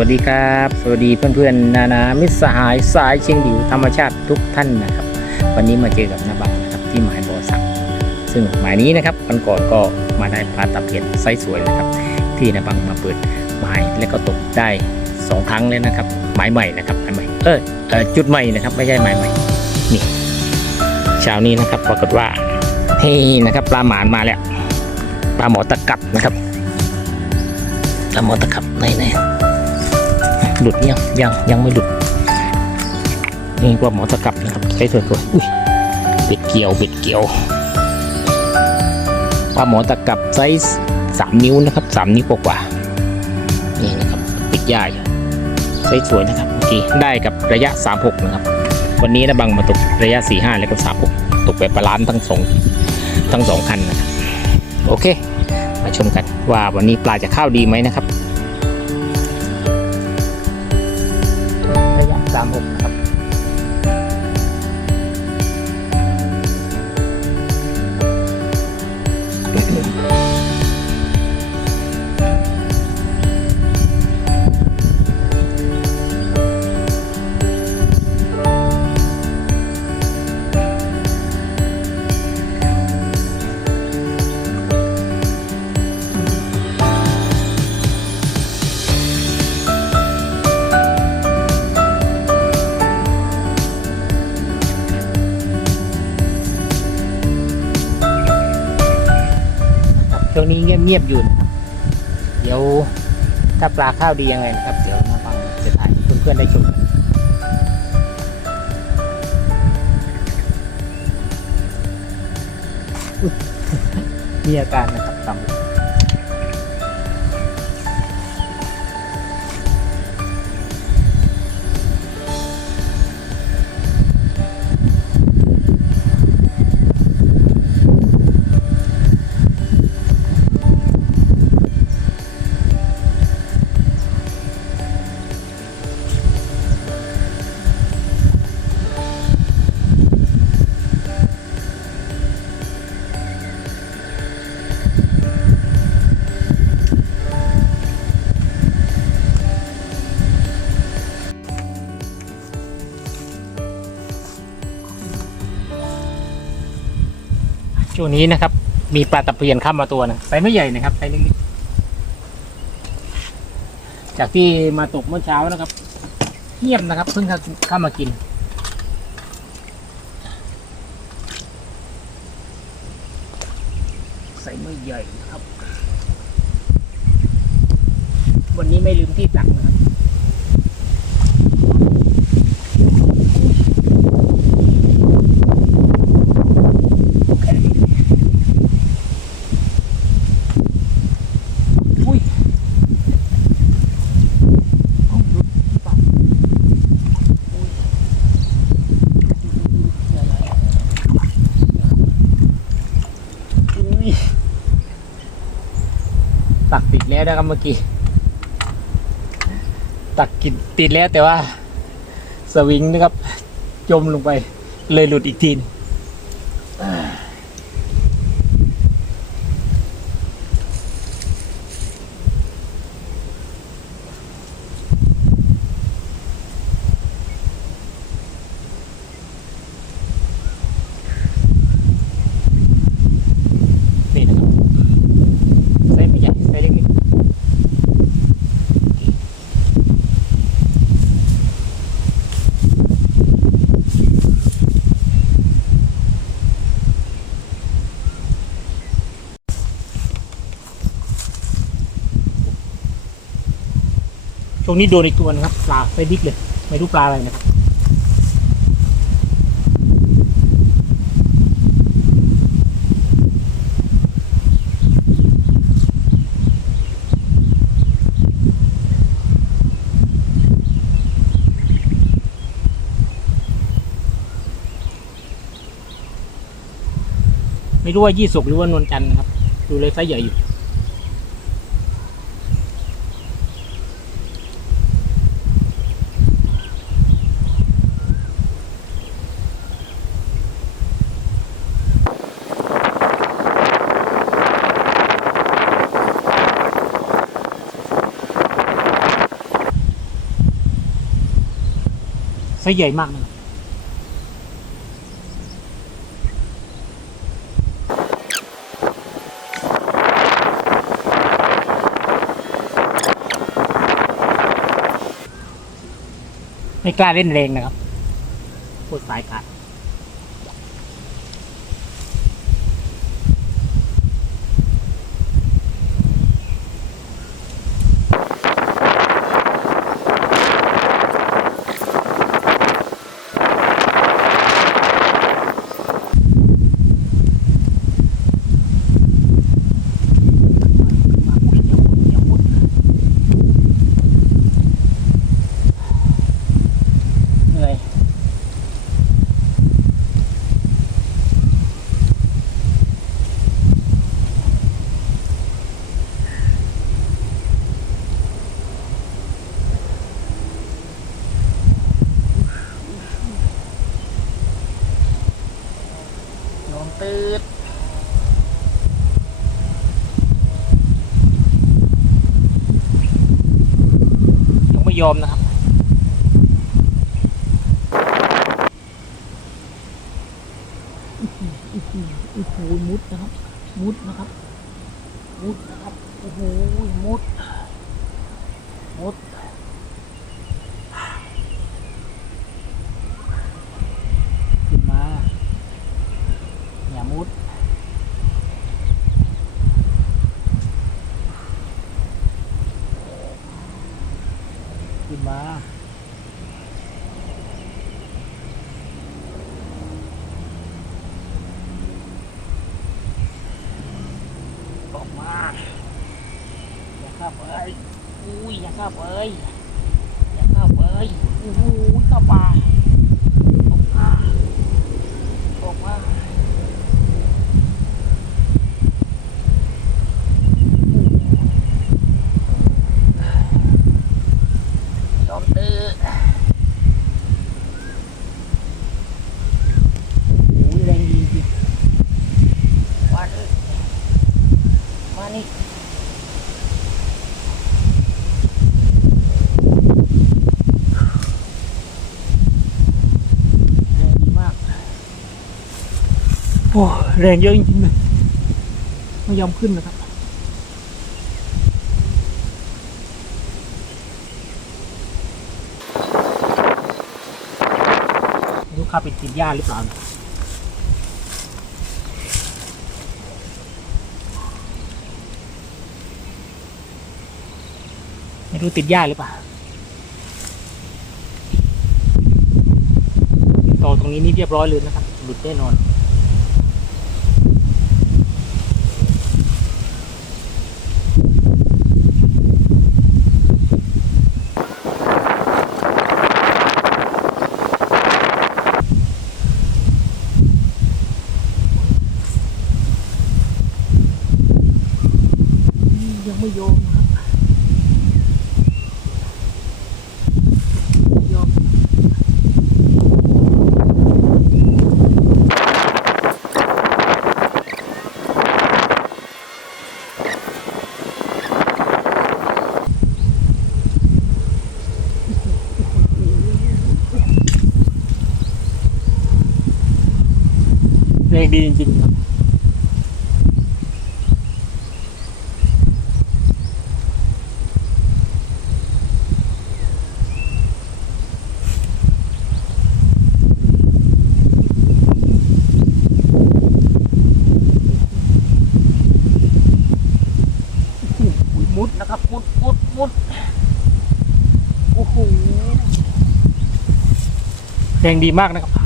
วัสดีครับ สวัสดีเพื่อนๆ นานามิตรสหายสายเชียงดิวธรรมชาติทุกท่านนะครับ วันนี้มาเจอกับนาบังนะครับที่หมายบอสักซึ่งหมายนี้นะครับวันก่อนก็มาได้ปลาตะเพียนไซส์สวยนะครับ ที่นาบังมาเปิดหมายและก็ตกได้สองครั้งเลยนะครับ หมายใหม่นะครับหมายใหม่เออจุดใหม่นะครับไม่ใช่หมายใหม่นี่เช้านี้นะครับปรากฏว่าเฮ้นะครับปลาหมานมาแล้วปลาหมอตะกับนะครับปลาหมอตะกับไหน หลุดยังยังยังไม่หลุดนี่ว่าหมอตะกลับนะครับใช้ส่วนตัวอุ้ยเบ็ดเกี่ยวเบ็ดเกี่ยวปลาหมอตะกลับไซส์สามนิ้วนะครับสามนิ้วกว่าๆนี่นะครับติดใหญ่ไซส์สวยนะครับเมื่อกี้ได้กับระยะ 36 นะครับ วันนี้นะบังมาตกระยะ 45 แล้วก็ 36 ตกแบบบาลานซ์ทั้งสองทั้งสองคันนะโอเค มาชมกันว่าวันนี้ปลาจะเข้าดีไหมนะครับ 36นะครับ เงียบๆอยู่นะครับเดี๋ยวถ้าปลาข้าวดียังไงนะครับ เดี๋ยวมาฟังจะถ่ายเพื่อนๆได้ชมกันอุ๊ยมีอาการนะครับต่ำ ช่วงนี้นะครับ มีปลาตะเพียนเข้ามาตัวนะไซส์ไม่ใหญ่นะครับไซส์เล็กๆจากที่มาตกเมื่อเช้านะครับเงียบนะครับ เพิ่งเข้ามากินใส่ไม่ใหญ่นะครับ วันนี้ไม่ลืมที่ตักนะครับ อุ้ยเอาหลุดปากอุ้ยอย่าอย่าอย่าอุ้ยตักติด แล้วนะครับเมื่อกี้ ตักกินติดแล้วแต่ว่า สวิงนะครับ จมลงไปเลยหลุดอีกทีหนึ่ง นี่นะครับไซส์ไม่ใหญ่ไซส์เล็กนิดช่วง นี้โดนอีกตัวนะครับปลาไซส์บิ๊กเลย ไม่รู้ปลาอะไรนะครับไม่รู้ว่ายี่สุกหรือว่านวลจันทร์นะครับ ดูเลยไซส์ใหญ่อยู่ ไซส์ใหญ่มากนะครับไม่กล้าเล่นแรงนะครับปวดสายขาด ยอมนะครับโอ้โหมุดนะครับ มุดนะครับ มุดนะครับ โอ้โหมุด มุด ขึ้นมา อย่ามุด ขึ้นมา ออก มาอย่าเข้าไปอุ้ยอย่าเข้าไปอย่าเข้าไปโอ้โหเข้าป่าออกมาออกมายอมตื้อโอ้ยแรงดีจริงมาดิมานี่ แรงดีมาก โอ้แรงเยอะจริงๆเลยไม่ยอมขึ้นนะครับ ลูกค้าเป็นติดหญ้าหรือเปล่าไม่รู้ติดหญ้าหรือเปล่าต่อตรงนี้นี่เรียบร้อยเลยนะครับ หลุดแน่นอน ยังไม่ยอมนะครับไม่ยอม แรงดีจริงๆครับ อุ๊ยมุดนะครับ มุดมุดมุดโอ้โห แดงดีมากนะครับ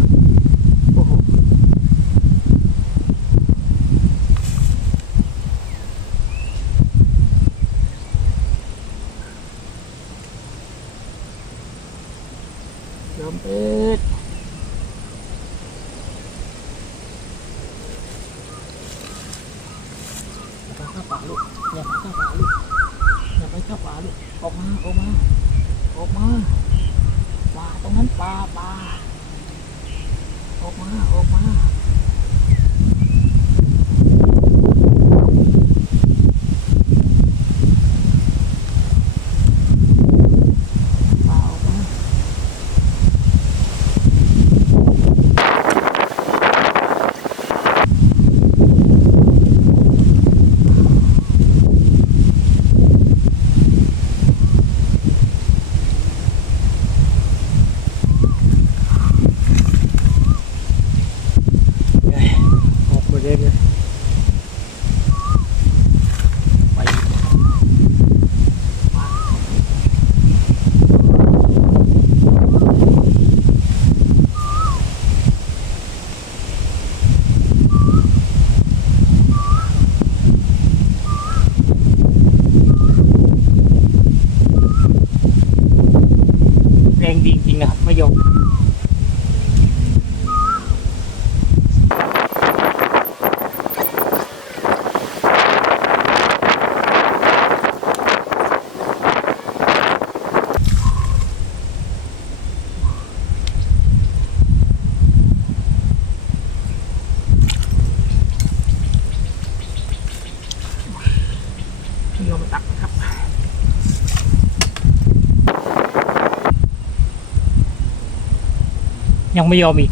ยังไม่ยอมอีก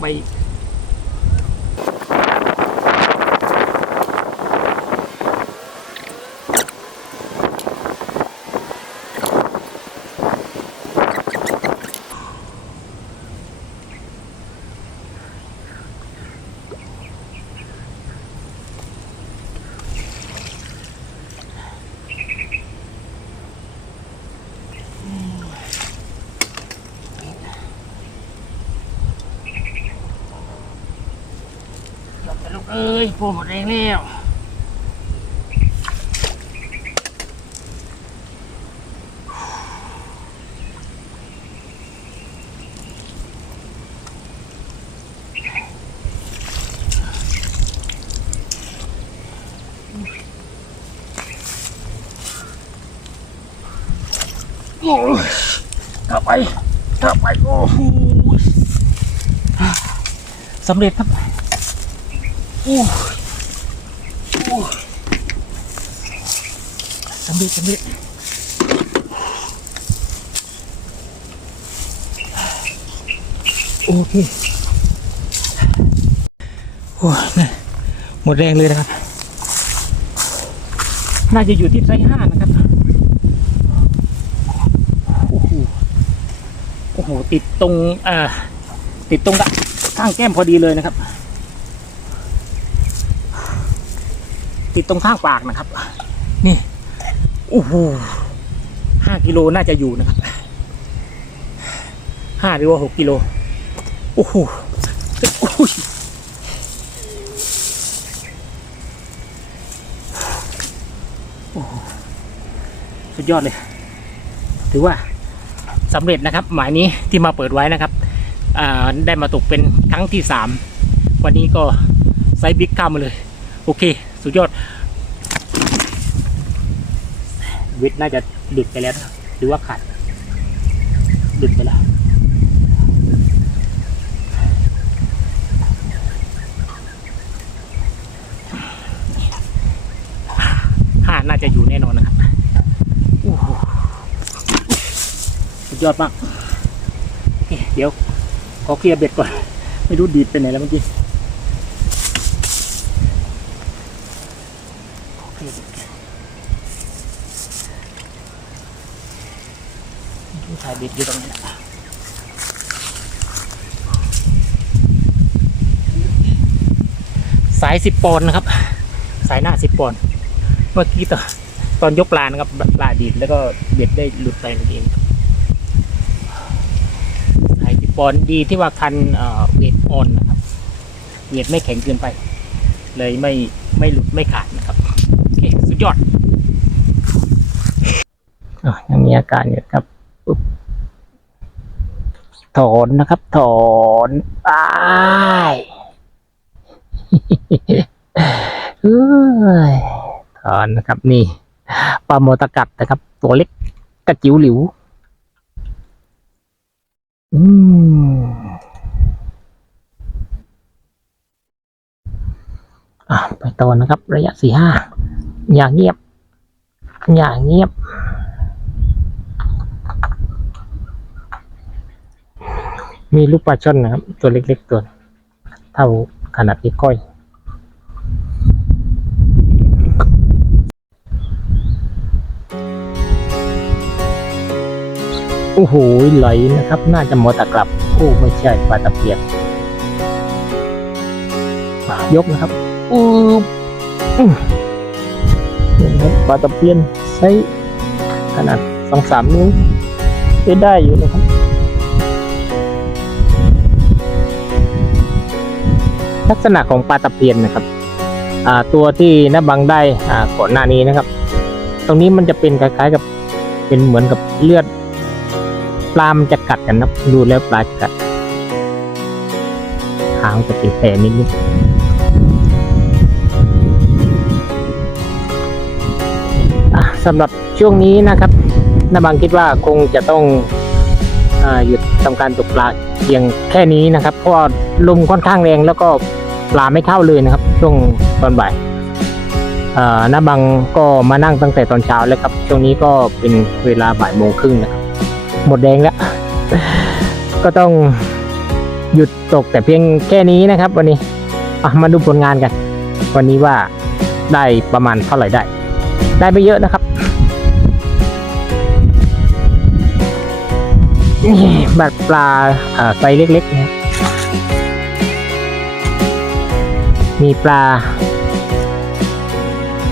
ไปอีก ยโผล่หมดแรงแล้วโอ้ยกลับไปกลับไป โอ้โหสำเร็จครับ อ้โอ้สำเร็จสำเร็จโอเคโอ้นี่หมดแรงเลยนะครับ น่าจะอยู่ที่ไซส์ห้านะครับโอ้โหโอ้โหติดตรงเอ่อติดตรงกะข้างแก้มพอดีเลยนะครับ ติดตรงข้างปากนะครับ นี่โอ้โหห้ากิโลน่าจะอยู่นะครับห้าหรือว่าหกกิโลโอ้โหโอ้ยโอ้สุดยอดเลย ถือว่าสำเร็จนะครับ หมายนี้ที่มาเปิดไว้นะครับได้มาตกเป็นครั้งที่สามวันนี้ก็ไซส์บิ๊กข้ามมาเลย โอเค สุดยอดวิทย์น่าจะหลุดไปแล้วนะครับหรือว่าขาดหลุดไปแล้วห้าน่าจะอยู่แน่นอนนะครับโอ้โหสุดยอดมากโอเคเดี๋ยวขอเคลียร์เบ็ดก่อน ไม่รู้ดีดไปไหนแล้วเมื่อกี้ขอเคลียร์เบ็ด ผู้ชายบ็ดอยู่ตรงนี้นะสายสิบปอนด์นะครับ สายหน้าสิบปอนด์เมื่อกี้ตอนตอนยกปลานะครับปลาดีดแล้วก็เบ็ดได้หลุดไปนั่นเองสายสิบปอนด์ดีที่ว่าคันเออเวทออนนะครับเวทไม่แข็งเกินไป เลยไม่ไม่หลุดไม่ขาดนะครับโอเคสุดยอดอะยังมีอาการอยู่ครับ ถอนนะครับถอนไปเอ้ยถอนนะครับ นี่ปลาโมตะกัดนะครับ ตัวเล็กกระจิ๋วหลิว อืมอะไปต่อนะครับ ระยะสี่ห้าอย่าเงียบ อย่าเงียบ มีลูกปลาช่อนนะครับ ตัวเล็กๆตัว เท่าขนาดนิ้วก้อย โอ้โหไหลนะครับ น่าจะมอตะกลับ โอ้ไม่ใช่ปลาตะเพียนยกนะครับอือื้นี่ปลาตะเพียนไซส์ขนาดสองสามนิ้วได้ได้อยู่นะครับ ลักษณะของปลาตะเพียนนะครับตัวที่นบังได้ก่อนหน้านี้นะครับ ตรงนี้มันจะเป็นคล้ายๆกับเป็นเหมือนกับเลือดปลามจะกัดกันนะดูแล้วปลาจะกัดหางจะเป็นแผลนิดๆอะสำหรับช่วงนี้นะครับนาบังคิดว่าคงจะต้องอหยุดทำการตกปลาเพียงแค่นี้นะครับ เพราะลมค่อนข้างแรงแล้วก็ ปลาไม่เข้าเลยนะครับ ช่วงตอนบ่ายอ่านาบังก็มานั่งตั้งแต่ตอนเช้าแล้วครับ ช่วงนี้ก็เป็นเวลาบ่ายโมงครึ่งนะครับ หมดแดงแล้ว ก็ต้องหยุดตกแต่เพียงแค่นี้นะครับ วันนี้มาดูผลงานกัน วันนี้ว่าได้ประมาณเท่าไหร่ได้ ได้ไปเยอะนะครับนี่บัดปลาเอ่อไซส์เล็กๆ มีปลา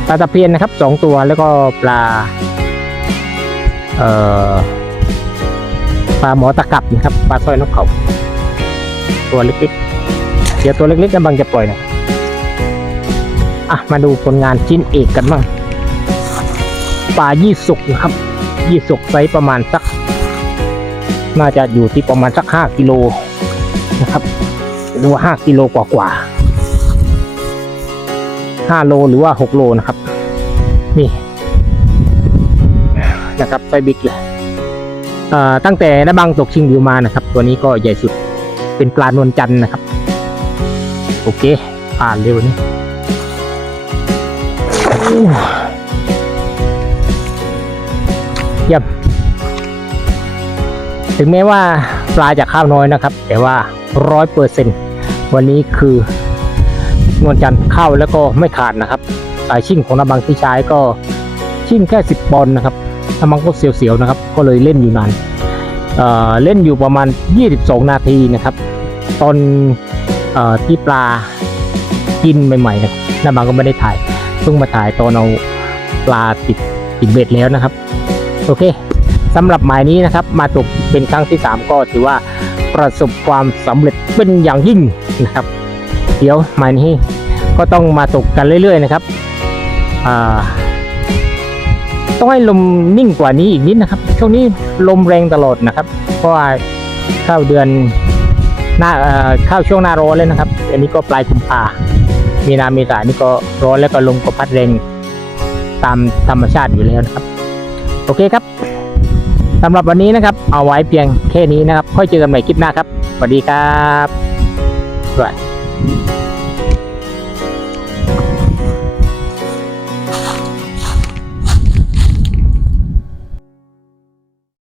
ปลาตะเพียนนะครับสองตัวแล้วก็ปลา เอ่อ ปลาหมอตะกับนะครับ ปลาสร้อยนกเขา ตัวเล็กๆ เดี๋ยวตัวเล็กๆกำลังจะปล่อยนะอะ มาดูผลงานชิ้นเอกกันบ้าง ปลายี่สุกนะครับ ยี่สุกไซส์ประมาณสัก น่าจะอยู่ที่ประมาณสักห้ากิโลนะครับหรือว่าห้ากิโลกว่ากว่า 5 โลหรือว่า 6 โลนะครับ นี่นะครับไฟบิ๊กเลยเตั้งแต่นบังตกชิงดิวมานะครับ ตัวนี้ก็ใหญ่สุดเป็นปลานวลจันนะครับ โอเค ผ่านเร็วนี้ยับถึงแม้ว่าปลาจะข้าวน้อยนะครับ แต่ว่าร้อยเปอร์เซ็นต์วันนี้คือ นวลจันทร์เข้าแล้วก็ไม่ขาดนะครับ สายชิ่งของนบังที่ใช้ก็ชิ่งแค่สิบปอนด์นะครับถ้ามันก็เสียวๆนะครับ ก็เลยเล่นอยู่นานเเล่นอยู่ประมาณ 22 นาทีนะครับ ตอนอที่ปลากินใหม่ๆนะนาบางก็ไม่ได้ถ่ายเพิ่งมาถ่ายตอนเอาปลาติดติดเบ็ดแล้วนะครับ โอเคสำหรับหมายนี้นะครับ มาตกเป็นครั้งที่ 3 ก็ถือว่าประสบความสำเร็จเป็นอย่างยิ่งนะครับ เดี๋ยวมานี้ก็ต้องมาตกกันเรื่อย ๆ นะครับต้องให้ลมนิ่งกว่านี้อีกนิดนะครับ ช่วงนี้ลมแรงตลอดนะครับ เพราะว่าเข้าเดือนหน้าเอ่อเข้าช่วงหน้าร้อนเลยนะครับ อันนี้ก็ปลายกุมภามีนาเมษานี่ก็ร้อนแล้วก็ลมก็พัดแรงตามธรรมชาติอยู่แล้วนะครับ โอเคครับสำหรับวันนี้นะครับ เอาไว้เพียงแค่นี้นะครับ ค่อยเจอกันใหม่คลิปหน้าครับสวัสดีครับสวัสดี